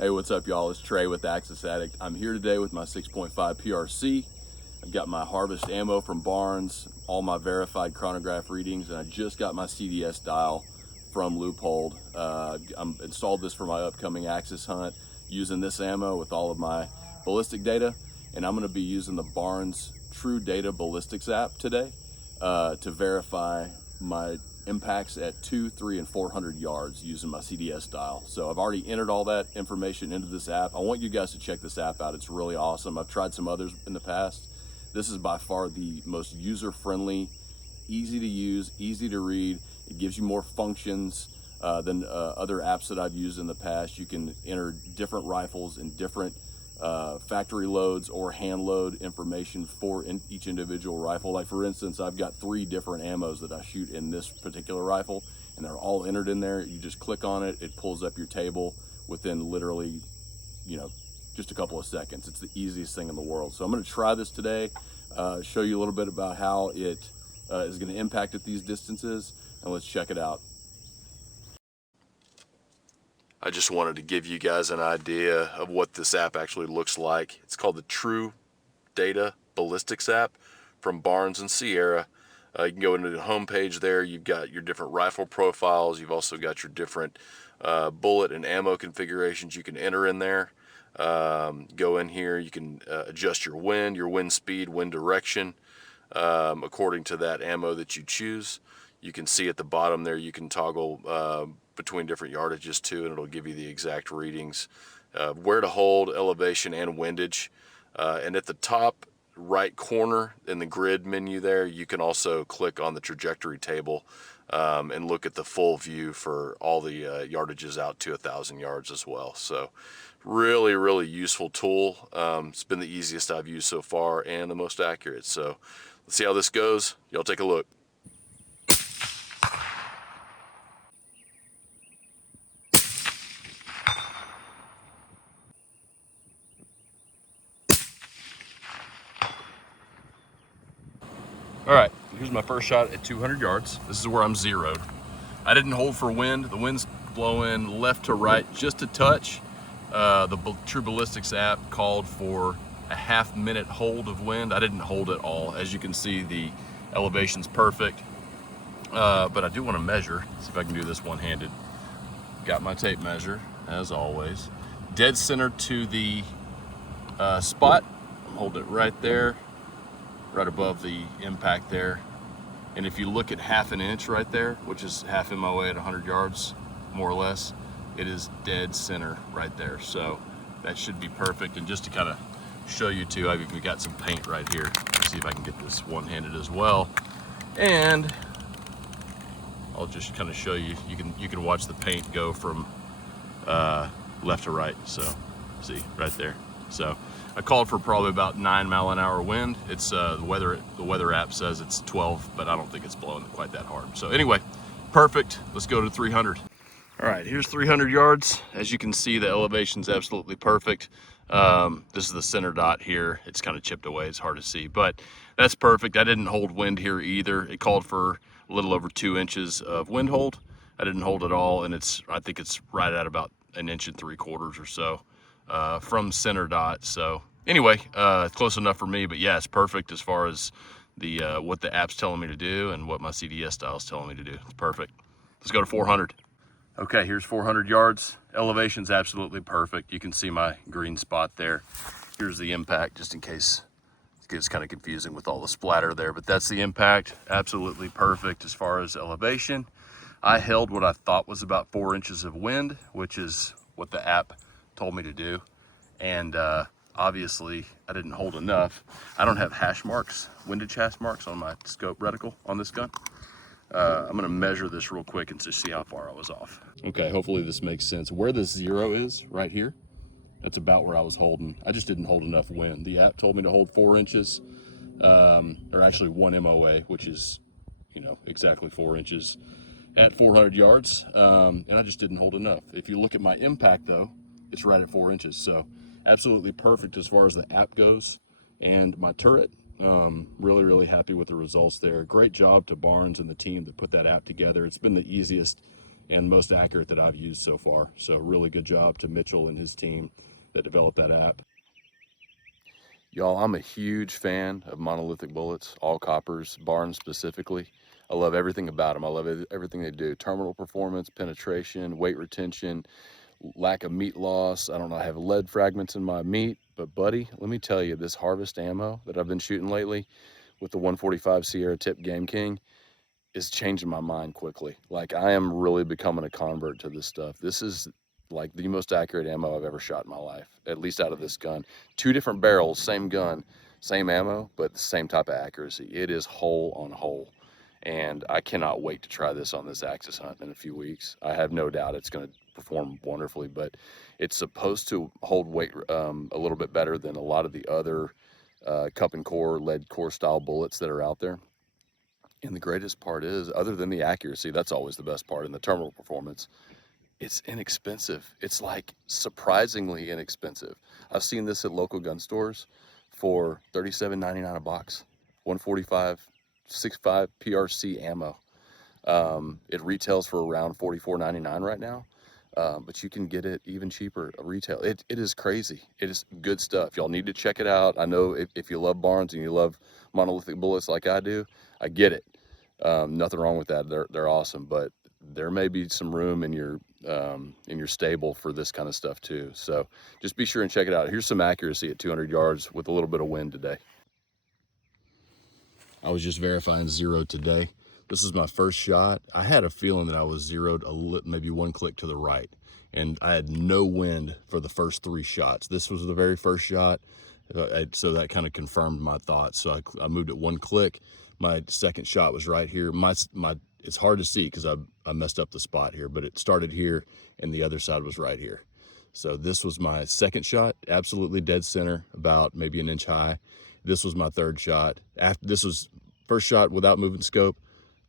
Hey, what's up, y'all? It's Trey with Axis Addict. I'm here today with my 6.5 PRC. I've got my harvest ammo from Barnes, all my verified chronograph readings, and I just got my CDS dial from Loophole. I'm installed this for my upcoming Axis hunt using this ammo with all of my ballistic data, and I'm going to be using the Barnes True Data Ballistics app today to verify my impacts at 200, 300, and 400 yards using my CDS dial. So I've already entered all that information into this app. I want you guys to check this app out. It's really awesome. I've tried some others in the past. This is by far the most user-friendly, easy to use, easy to read. It gives you more functions than other apps that I've used in the past. You can enter different rifles and different factory loads or hand load information for each individual rifle. Like for instance, I've got 3 different ammos that I shoot in this particular rifle, and they're all entered in there. You just click on it, it pulls up your table within literally, just a couple of seconds. It's the easiest thing in the world. So I'm going to try this today, show you a little bit about how it is going to impact at these distances, and let's check it out. I just wanted to give you guys an idea of what this app actually looks like. It's called the True Data Ballistics app from Barnes and Sierra. You can go into the homepage there. You've got your different rifle profiles. You've also got your different bullet and ammo configurations you can enter in there. Go in here. You can adjust your wind speed, wind direction according to that ammo that you choose. You can see at the bottom there, you can toggle between different yardages too, and it'll give you the exact readings, where to hold, elevation, and windage. And at the top right corner in the grid menu there, you can also click on the trajectory table and look at the full view for all the yardages out to 1,000 yards as well. So really, really useful tool. It's been the easiest I've used so far and the most accurate. So let's see how this goes. Y'all take a look. All right, here's my first shot at 200 yards. This is where I'm zeroed. I didn't hold for wind. The wind's blowing left to right just a touch. The True Ballistics app called for a half-minute hold of wind. I didn't hold at all. As you can see, the elevation's perfect. But I do want to measure. See if I can do this one-handed. Got my tape measure, as always. Dead center to the spot. I'm holding it right there, right above the impact there. And if you look at half an inch right there, which is half MOA at 100 yards, more or less, it is dead center right there. So that should be perfect. And just to kind of show you too, I've even got some paint right here. Let's see if I can get this one-handed as well. And I'll just kind of show you. You can watch the paint go from left to right. So see right there. So I called for probably about 9 mile an hour wind. It's the weather app says it's 12, but I don't think it's blowing quite that hard. So anyway, perfect. Let's go to 300. All right, here's 300 yards. As you can see, the elevation's absolutely perfect. This is the center dot here. It's kind of chipped away. It's hard to see, but that's perfect. I didn't hold wind here either. It called for a little over 2 inches of wind hold. I didn't hold at all, and I think it's right at about 1 3/4 inches or so from center dot. So anyway, close enough for me, but yeah, it's perfect as far as the what the app's telling me to do and what my CDS dial is telling me to do. It's perfect. Let's go to 400. Okay, here's 400 yards. Elevation's absolutely perfect. You can see my green spot there. Here's the impact, just in case it gets kind of confusing with all the splatter there, but that's the impact. Absolutely perfect as far as elevation. I held what I thought was about 4 inches of wind, which is what the app told me to do. And obviously I didn't hold enough. I don't have hash marks, windage hash marks on my scope reticle on this gun. I'm gonna measure this real quick and just see how far I was off. Okay, hopefully this makes sense. Where the 0 is, right here, that's about where I was holding. I just didn't hold enough wind. The app told me to hold 4 inches, or actually 1 MOA, which is, exactly 4 inches at 400 yards, and I just didn't hold enough. If you look at my impact though, it's right at 4 inches. So absolutely perfect as far as the app goes. And my turret, really, really happy with the results there. Great job to Barnes and the team that put that app together. It's been the easiest and most accurate that I've used so far. So really good job to Mitchell and his team that developed that app. Y'all, I'm a huge fan of monolithic bullets, all coppers, Barnes specifically. I love everything about them. I love everything they do. Terminal performance, penetration, weight retention, lack of meat loss. I don't know, I have lead fragments in my meat, but buddy, let me tell you, this harvest ammo that I've been shooting lately with the 145 Sierra Tip Game King is changing my mind quickly. Like, I am really becoming a convert to this stuff. This is like the most accurate ammo I've ever shot in my life, at least out of this gun. 2 different barrels, same gun, same ammo, but the same type of accuracy. It is hole on hole. And I cannot wait to try this on this Axis hunt in a few weeks. I have no doubt it's going to perform wonderfully, but it's supposed to hold weight a little bit better than a lot of the other cup and core, lead core style bullets that are out there. And the greatest part is, other than the accuracy, that's always the best part, and the terminal performance, it's inexpensive. It's like surprisingly inexpensive. I've seen this at local gun stores for $37.99 a box, 145 6.5 PRC ammo. It retails for around $44.99 right now, but you can get it even cheaper retail. It is crazy. It is good stuff. Y'all need to check it out. I know if you love Barnes and you love monolithic bullets like I do, I get it. Nothing wrong with that. They're awesome, but there may be some room in your stable for this kind of stuff too. So just be sure and check it out. Here's some accuracy at 200 yards with a little bit of wind today. I was just verifying 0 today. This is my first shot. I had a feeling that I was zeroed maybe 1 click to the right, and I had no wind for the first 3 shots. This was the very first shot, so that kind of confirmed my thoughts. So I moved it 1 click. My second shot was right here. It's hard to see because I messed up the spot here, but it started here and the other side was right here. So this was my second shot, absolutely dead center, about maybe 1 inch high. This was my third shot. This was first shot without moving scope.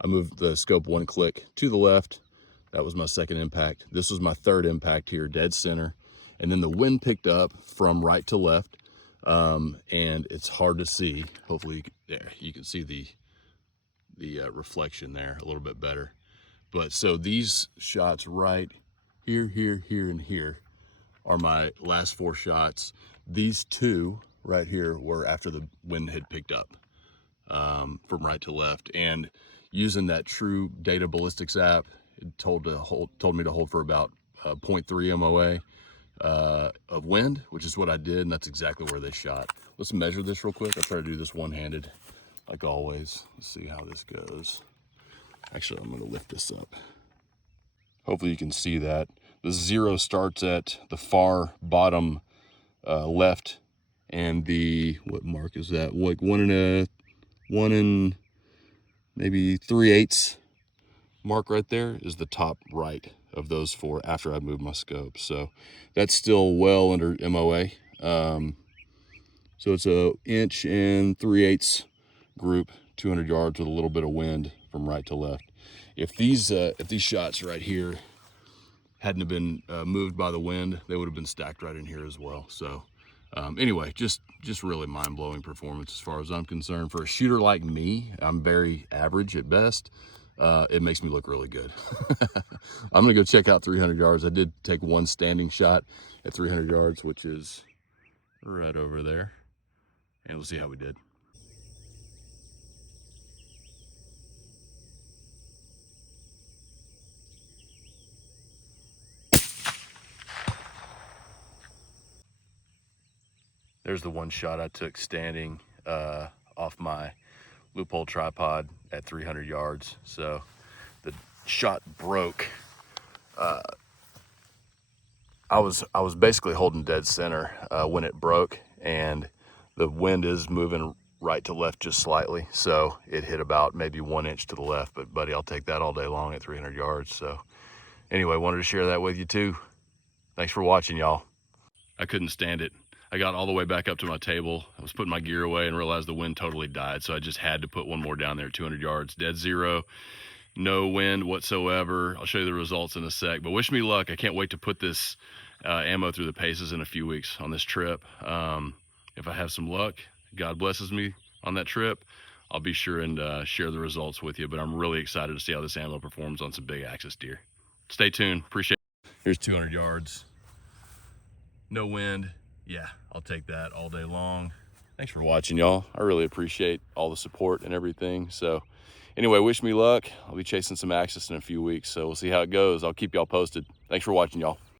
I moved the scope 1 click to the left. That was my second impact. This was my third impact here, dead center. And then the wind picked up from right to left. And it's hard to see. Hopefully there you can see the reflection there a little bit better. But so these shots right here, here, here, and here are my last 4 shots. These 2 right here were after the wind had picked up from right to left. And using that True Data Ballistics app, it told me to hold for about 0.3 MOA of wind, which is what I did, and that's exactly where they shot. Let's measure this real quick. I'll try to do this one-handed like always. Let's see how this goes. Actually, I'm going to lift this up. Hopefully you can see that. The 0 starts at the far bottom left, and the, what mark is that? Like 1 and maybe 3/8 mark right there is the top right of those 4 after I moved my scope. So that's still well under MOA. So it's a 1 3/8 group, 200 yards with a little bit of wind from right to left. If these shots right here hadn't have been moved by the wind, they would have been stacked right in here as well. So anyway, just really mind-blowing performance as far as I'm concerned. For a shooter like me, I'm very average at best. It makes me look really good. I'm gonna go check out 300 yards. I did take 1 standing shot at 300 yards, which is right over there. And we'll see how we did. There's the 1 shot I took standing off my loophole tripod at 300 yards. So the shot broke. I was basically holding dead center when it broke, and the wind is moving right to left just slightly. So it hit about maybe 1 inch to the left, but buddy, I'll take that all day long at 300 yards. So anyway, wanted to share that with you too. Thanks for watching, y'all. I couldn't stand it. I got all the way back up to my table. I was putting my gear away and realized the wind totally died. So I just had to put 1 more down there at 200 yards, dead 0, no wind whatsoever. I'll show you the results in a sec, but wish me luck. I can't wait to put this ammo through the paces in a few weeks on this trip. If I have some luck, God blesses me on that trip, I'll be sure and share the results with you, but I'm really excited to see how this ammo performs on some big Axis deer. Stay tuned. Appreciate it. Here's 200 yards. No wind. Yeah, I'll take that all day long. Thanks for watching, y'all. I really appreciate all the support and everything. So anyway, wish me luck. I'll be chasing some axis in a few weeks, so we'll see how it goes. I'll keep y'all posted. Thanks for watching, y'all.